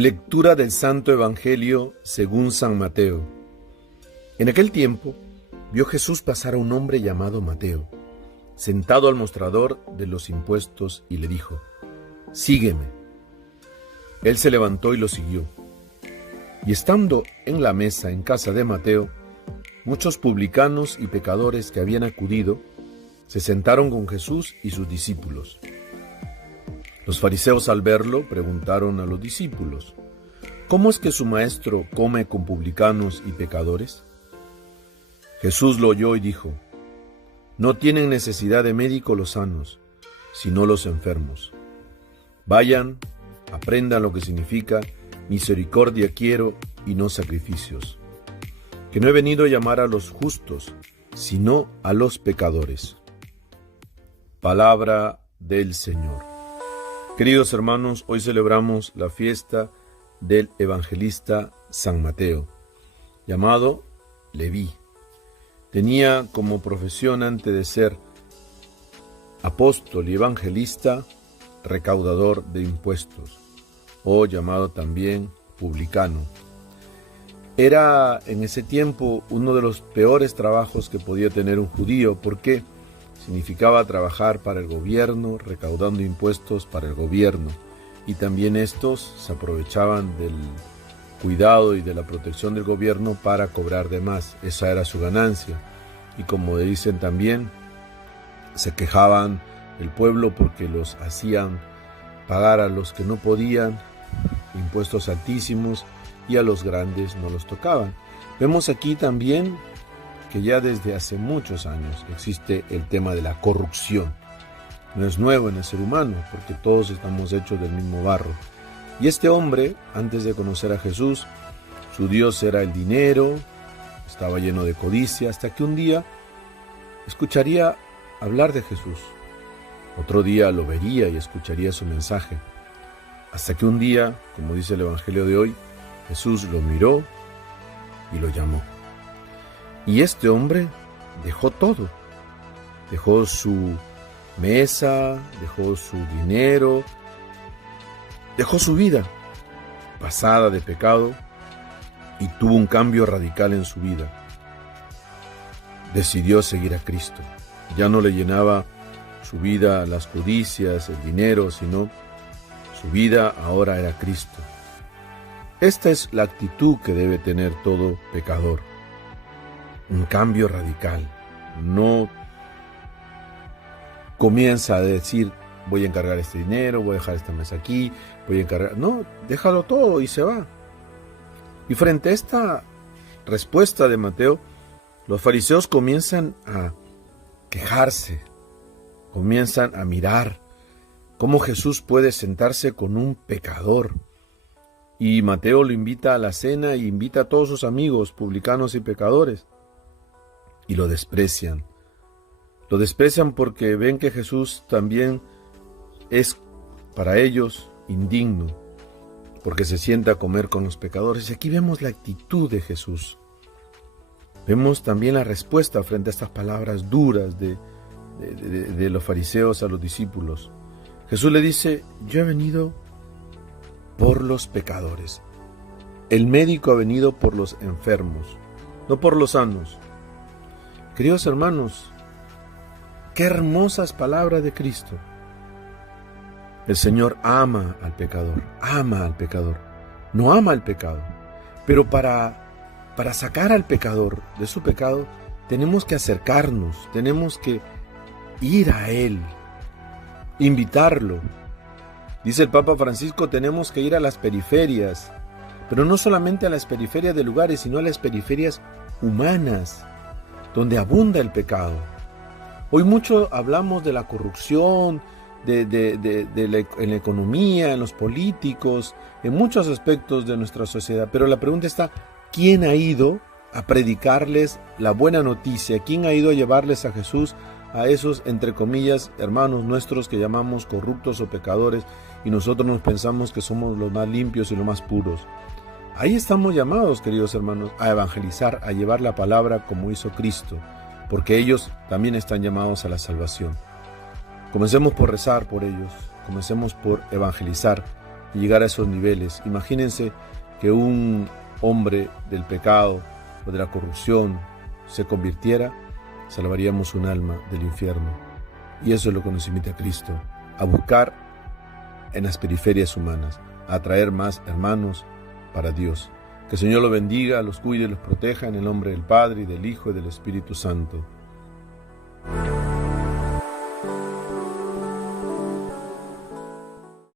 Lectura del Santo Evangelio según San Mateo. En aquel tiempo, vio Jesús pasar a un hombre llamado Mateo, sentado al mostrador de los impuestos, y le dijo: «Sígueme». Él se levantó y lo siguió. Y estando en la mesa en casa de Mateo, muchos publicanos y pecadores que habían acudido se sentaron con Jesús y sus discípulos. Los fariseos, al verlo, preguntaron a los discípulos: «¿Cómo es que su maestro come con publicanos y pecadores?». Jesús lo oyó y dijo: «No tienen necesidad de médico los sanos, sino los enfermos. Vayan, aprendan lo que significa: misericordia quiero y no sacrificios. Que no he venido a llamar a los justos, sino a los pecadores». Palabra del Señor. Queridos hermanos, hoy celebramos la fiesta del evangelista San Mateo, llamado Leví. Tenía como profesión, antes de ser apóstol y evangelista, recaudador de impuestos, o llamado también publicano. Era en ese tiempo uno de los peores trabajos que podía tener un judío, porque significaba trabajar para el gobierno, recaudando impuestos para el gobierno, y también estos se aprovechaban del cuidado y de la protección del gobierno para cobrar de más. Esa era su ganancia. Y como dicen también, se quejaban el pueblo porque los hacían pagar a los que no podían impuestos altísimos, y a los grandes no los tocaban. Vemos aquí también que ya desde hace muchos años existe el tema de la corrupción. No es nuevo en el ser humano, porque todos estamos hechos del mismo barro. Y este hombre, antes de conocer a Jesús, su Dios era el dinero, estaba lleno de codicia, hasta que un día escucharía hablar de Jesús. Otro día lo vería y escucharía su mensaje. Hasta que un día, como dice el Evangelio de hoy, Jesús lo miró y lo llamó. Y este hombre dejó todo. Dejó su mesa, dejó su dinero, dejó su vida pasada de pecado y tuvo un cambio radical en su vida. Decidió seguir a Cristo. Ya no le llenaba su vida las codicias, el dinero, sino su vida ahora era Cristo. Esta es la actitud que debe tener todo pecador. Un cambio radical. No comienza a decir: voy a encargar este dinero, voy a dejar esta mesa aquí, voy a encargar... No, déjalo todo y se va. Y frente a esta respuesta de Mateo, los fariseos comienzan a quejarse, comienzan a mirar cómo Jesús puede sentarse con un pecador. Y Mateo lo invita a la cena y invita a todos sus amigos, publicanos y pecadores. Y lo desprecian. Lo desprecian porque ven que Jesús también es para ellos indigno, porque se sienta a comer con los pecadores. Y aquí vemos la actitud de Jesús. Vemos también la respuesta frente a estas palabras duras de los fariseos a los discípulos. Jesús le dice: yo he venido por los pecadores. El médico ha venido por los enfermos, no por los sanos. Queridos hermanos, qué hermosas palabras de Cristo. El Señor ama al pecador, no ama el pecado. Pero para sacar al pecador de su pecado, tenemos que acercarnos, tenemos que ir a Él, invitarlo. Dice el Papa Francisco, tenemos que ir a las periferias, pero no solamente a las periferias de lugares, sino a las periferias humanas, donde abunda el pecado. Hoy mucho hablamos de la corrupción, en la economía, en los políticos, en muchos aspectos de nuestra sociedad, pero la pregunta está: ¿quién ha ido a predicarles la buena noticia? ¿Quién ha ido a llevarles a Jesús a esos, entre comillas, hermanos nuestros que llamamos corruptos o pecadores, y nosotros nos pensamos que somos los más limpios y los más puros? Ahí estamos llamados, queridos hermanos, a evangelizar, a llevar la palabra como hizo Cristo, porque ellos también están llamados a la salvación. Comencemos por rezar por ellos, comencemos por evangelizar, y llegar a esos niveles. Imagínense que un hombre del pecado o de la corrupción se convirtiera, salvaríamos un alma del infierno. Y eso es lo que nos invita a Cristo, a buscar en las periferias humanas, a atraer más hermanos para Dios. Que el Señor los bendiga, los cuide y los proteja en el nombre del Padre, y del Hijo y del Espíritu Santo.